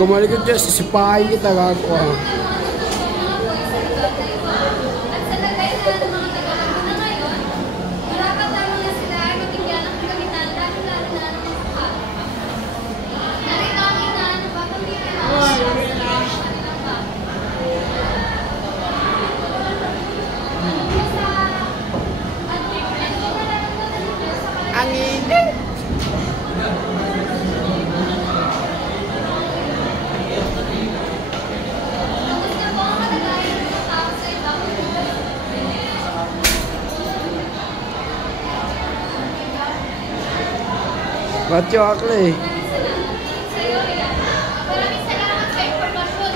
Kumalikot dyan, sisipahin kita kakakuha. Ang init! Ba't chocolate? Maraming salamat sa impormasyon.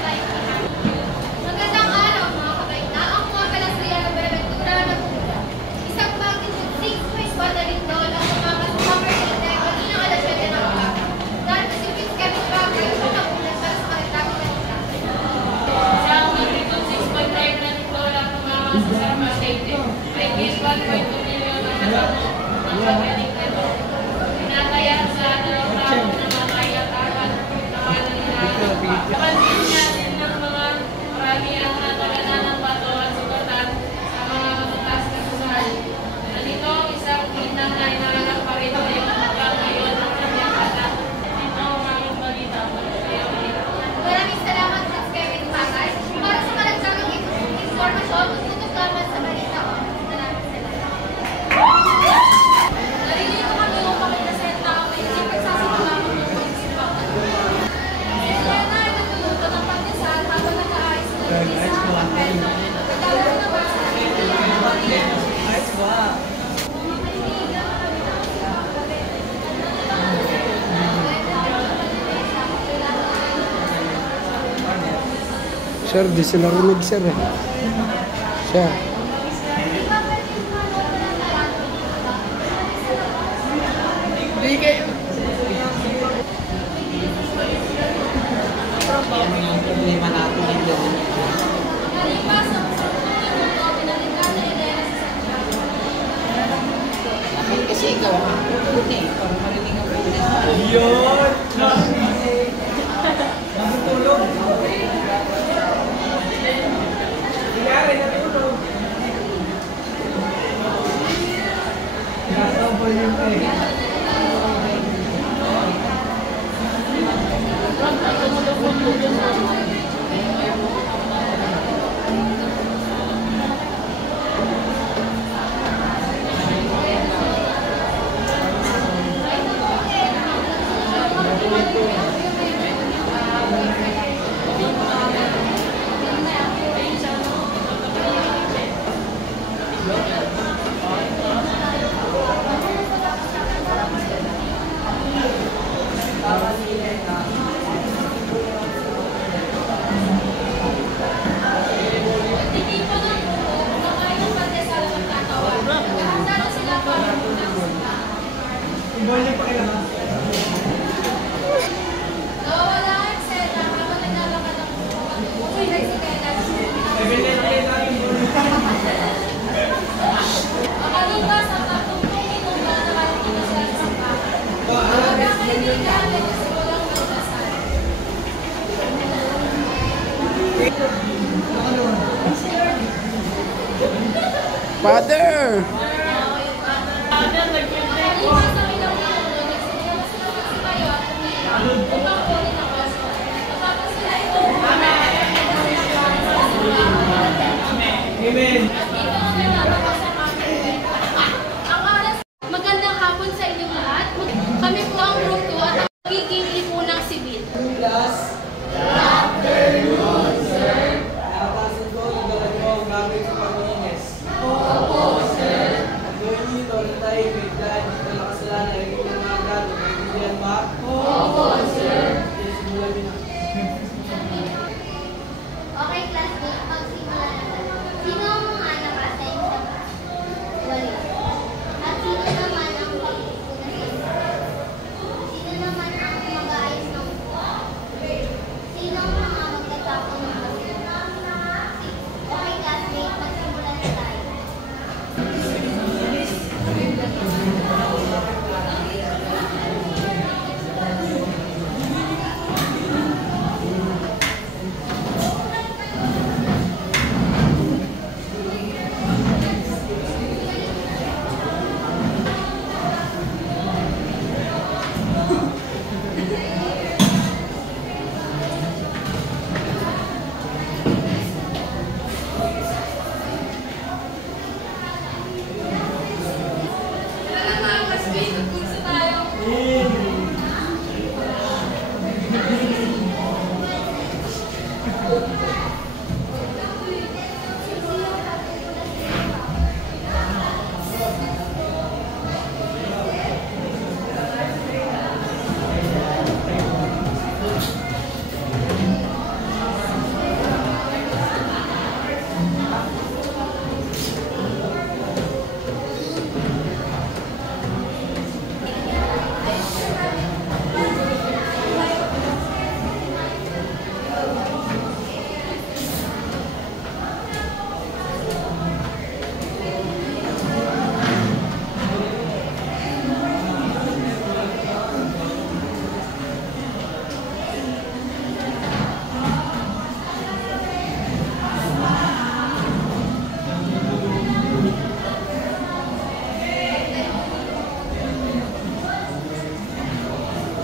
Magandang araw mga kabaita. Ang mga kalasriya ng Buenaventura na Buda. Isang magnitude 6.1 na lindol ang tumakas sa Martinete kaninang alas 7 ng umaga. Dahil kasi Fitzgerald Bagay ang nagulat para sa kalitang kanila. Isang magnitude 6.9 na lindol ang tumakas sa Martinete ay 1.2 million ang nagpapagaling nito. Pinataya sa dalawang taon na mga ayat-arat naman nila. Kapansin natin ng mga marami ang nataganan ng bato at sugatan sa mga matutas na kusal. Nandito ang isang kitang na inaanap pa rin ngayong hanggang ngayon ang kanyang kata. Ito ang aming balita. Maraming salamat sa Kevin Bagay. Para sa malagsagang informasyon, tututok naman sa balita ko. Salamat. Narinig ko kami yung pagkakasin na may isip pagsasimula mo ng pagsisimbakan. Sila na ay nagluluto ng pagkasal habang nag-aayos ng isa ang papel. Nagdala na ba sa akin ang Maria? Ayos ba? Sir, di sila rinig, sir. Sir. Hindi kayo. Ang problema natin dito. Nalipas ang susunod ito, pinalitan na idea sa Santiago. Bakit kasi ikaw ha? Puti. Para marinig ang puti. Yun! Natutulog! Nangyari, natutulog! Nasabol yung pwede. Nagtitipon ng buko, kumakain ng pandesal at magtatawa. Nakahanda na sila para muna ang simbahan. Ibon niya pa kailangan. Nawawala ang Sena habang naglalakad ang buko. Uy, nagsikelas. Makalipas ang 30 minuto na nakarating na sila sa simbahan. Magkakalimutan na kasi walang magdasal. Father! Nakalipas ang ilang minuto, nagsikelas sila magsipayo at umiyak. Upang kunin ang kaso. Matapos sila ito, Amen! magandang hapon sa inyong lahat. na yung mga grado. Naiintindihan ba? Opo, sir. Simulan niyo na. Okay, classmate, magsimula na tayo. Sino ang mga naka-assign sa class? Wala. At sino naman ang pagpupunan? Sino naman ang mag-aayos ng sino ang mga magtatapon ng okay, classmate, magsimula na tayo. Tara na mga classmate, magkurso tayo.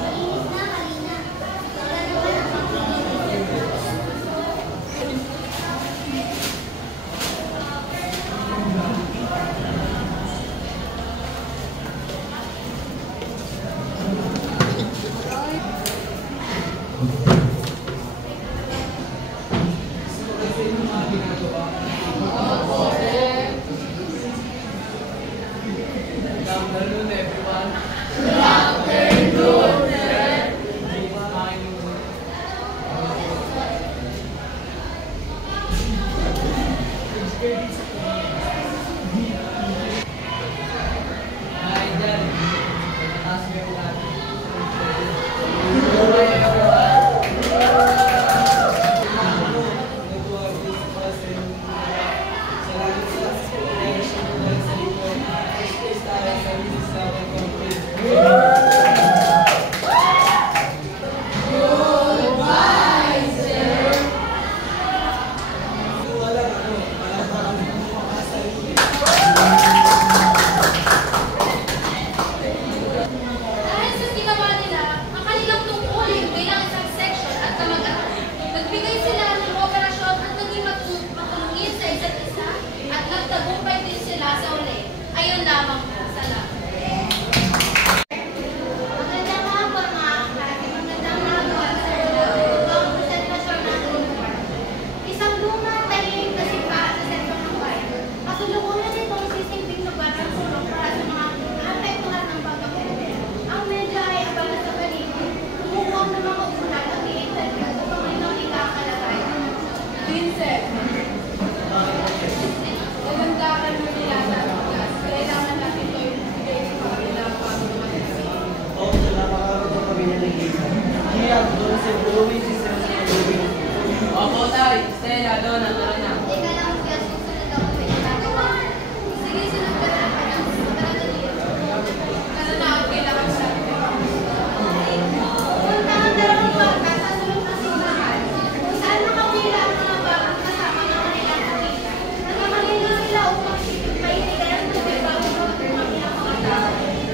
Malinis na, halina. Wala naman ang pagpilitin. Good afternoon, everyone. Hi, Jan. Mataas mo yung natin. Dahil sa ginawa nila, ang kanilang tungkulin bilang isang section at kamag-anak, nagbigay sila ng operasyon at naging matulungin sa isa't isa at nagtagumpay din sila sa uli. Ayun lamang po. Salamat. Magandang hapon mga klase. Magandang hapon sa ang presentasyon natin ng bar. Isang luma at tahimik na simbahan sa sentro ng bayan. Kasulungan itong sisimping lugar ng sulong para sa mga naapektuhan ng pagkakulit. Ang medya ay abala sa paligid. Kumukuha ng mga upunan at i-interview sa Panginoon ikakalagayan. Vincent, kagandahan mo nila sa class. Kailangan natin ito yung bigay sa kanila para dumating. Oo, sa napakaroon ko kami na nag-isa. Kaya, doon sa growing system sa growing. Opo, tay. Stella, Donna, tara na. Teka lang, kuya, susunod ako may ginagawa. Sige, sunod ka na. Tara na dito. Tara na, kailangan sa Punta ang dalawang bangka sa sulok ng simbahan, kung saan nakapila ang mga bagong kasama ng kanilang kapila. Nagmamalinis sila upang maitigan ang tubig bago dumating ang mga tao.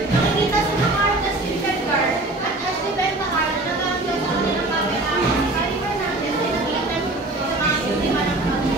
Nakikita sa nakaharap na si Edgar at Ashley Bentahar na nag-aangkla sa kanilang camera. Si Carrie Fernandez ay nakita sa mga biktima ng pagkakas.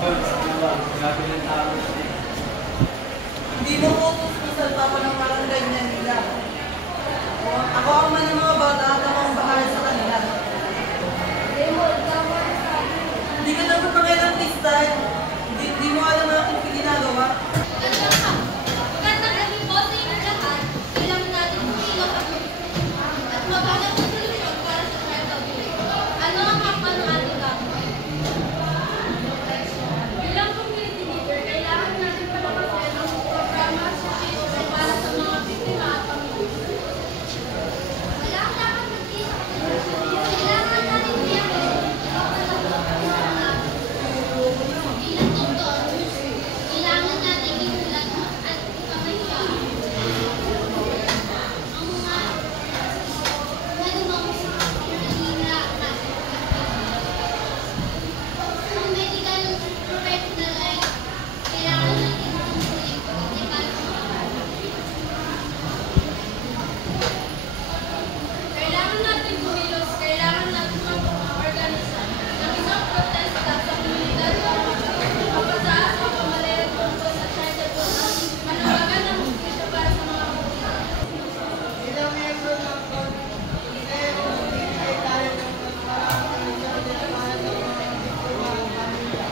Hindi mo utos-usan pa ng parang ganyan nila. Ako ang man ng mga bata at ako ang bahala sa kanila. Hindi ka naman pakilang Hindi mo alam na kung ginagawa. Magandang gabi po sa inyo lahat. Kailangan natin kumilok at maghanap ng solusyon para sa tribal. Ano ang hakbang ng ating gagawin? Bilang community leader, kailangan natin palakasin ang programa at association para sa mga biktima at pamilya. Kailangan natin tiyakin bilang doktor, kailangan natin iulat at ipamahya ang mga nanunong hihina natin. Ang medical professional ay kailangan natin tumuling medical. Kailangan natin kumilos, kailangan natin mag-organisa ng isang protesta sa komunidad kapataas ang pamalayan tungkol sa child abuse at manawagan ng hustisya para sa mga biktima. Bilang miyembro ng Consejo, bigay tayo ng mas maraming solusyon para sa mga biktima at pamilya.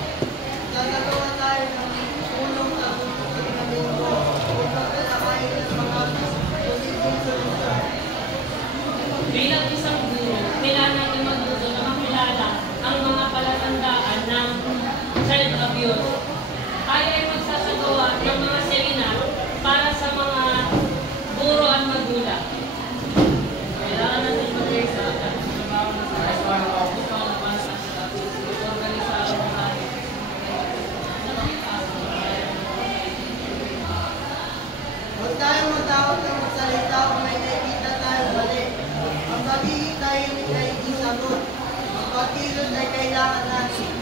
Gagawa tayo ng tulong sa susunod na linggo upang kasamahin ang mga posibleng solusyon. Bilang isang guro, kailangan natin magduso na makilala ang mga palatandaan ng child abuse. Tayo ay magsasagawa ng mga seminar para sa mga guro at magulang. Kailangan natin mag-isa at trabaho na sa ito para sa organisasyon natin. Huwag tayong matakot ng magsalita kung may nakikita tayong mali. Ang pagiging tahimik ay hindi sagot. Ang pagkilos ay kailangan natin.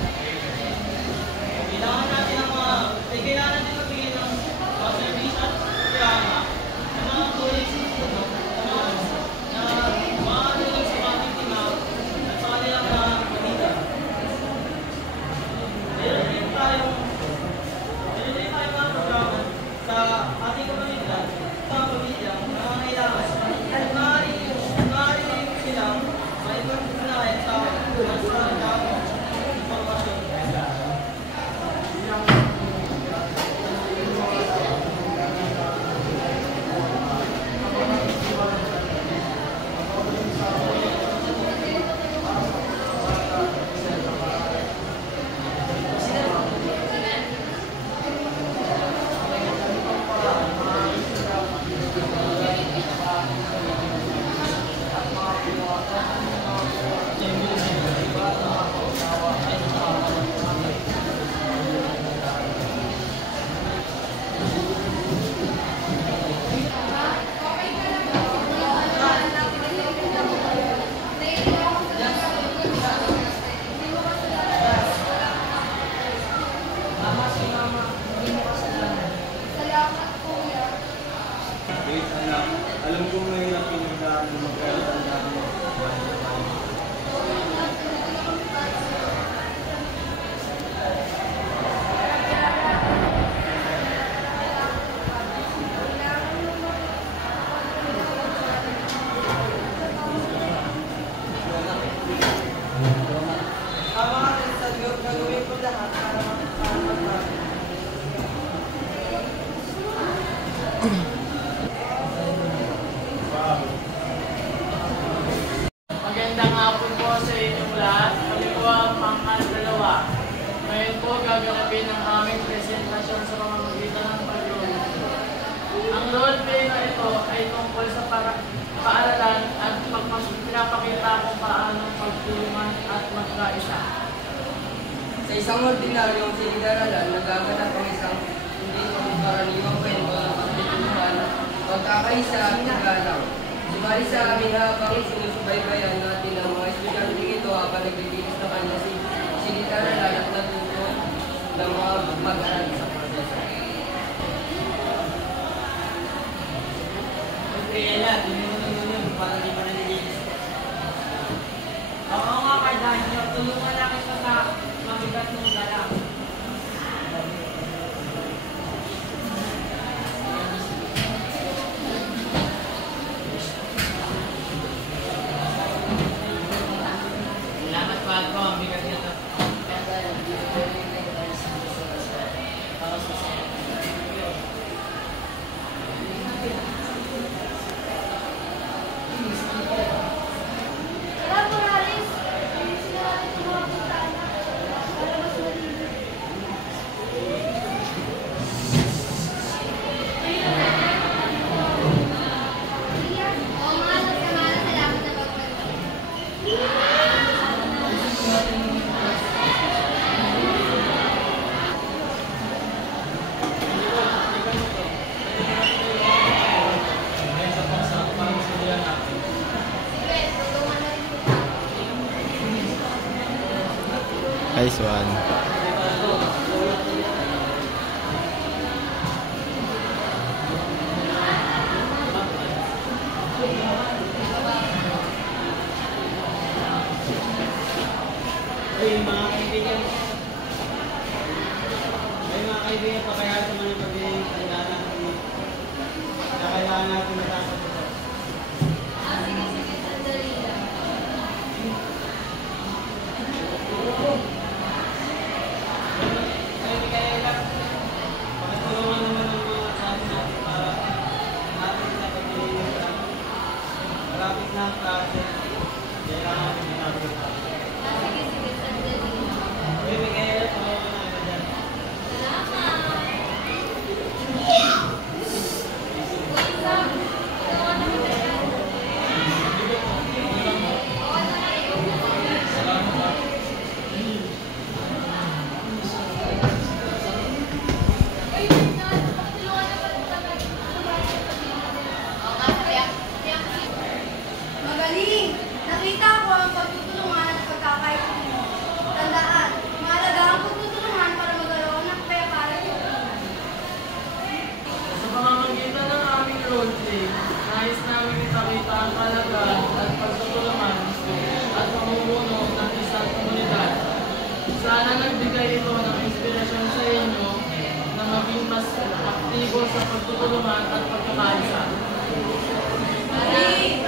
Kailangan natin magbigay ng mga servisyo at programa sa mga pulis na makakatulong sa mga biktima at sa kanilang mga pamilya. Meron din tayong mga programa sa ating komunidad, sa pamilya, na kailangan at maaari rin silang maipagpunayan sa damo informasyon. Wait, anak. Alam ko ngayon ang pinagdaan mo magkalatandaan mo. Tama ka rin sa gagawin ko lahat para magbago. Magandang hapon po sa inyong lahat. Kami po ang pang-2. Ngayon po gaganapin ang aming presentasyon sa pamamagitan ng pag-role. Ang role-play na ito ay tungkol sa paaralan at pinapakita kung paano pagtulungan at magkaisa. Sa isang ordinaryong silid-aralan, nagaganap ang isang hindi karaniwang kwento ng pagtutulungan, pagkakaisa at paggalang. Sumali sa amin habang sinusubaybayan natin ang mga estudyante ito habang naglilinis na kanya silid-aralan at natuto ng mga mag-aral sa proseso. Kaya lang, yun, para di pa nalilinis. Oo nga, Cardano, tulungan lang kita sa mabigat ng galang. Nice one. Ay, mga kaibigan, pakaya sa mga pag-iintandaan na kailangan natin matapos ito. Sige, sandali lang. Kaya pakatulungan naman ang mga sabi natin para natin sa pag-iintandaan. Malapit na ang klase, kailangan natin matapos ito. Sige, sandali lang. Uy, Miguel, pakawala na ka dyan. Magaling! Nakita ko ang pagtutulungan at pagkakaintindi. Tandaan, mahalaga ang pagtutulungan para magkaroon ng kapayapaan. Sa pamamagitan ng aming role play, nais namin ipakita ang halaga at pagtutulungan at pamumuno ng isang komunidad. Sana nagbigay ito ng inspirasyon sa inyo na maging mas aktibo sa pagtutulungan at pagkakaisa. Magaling!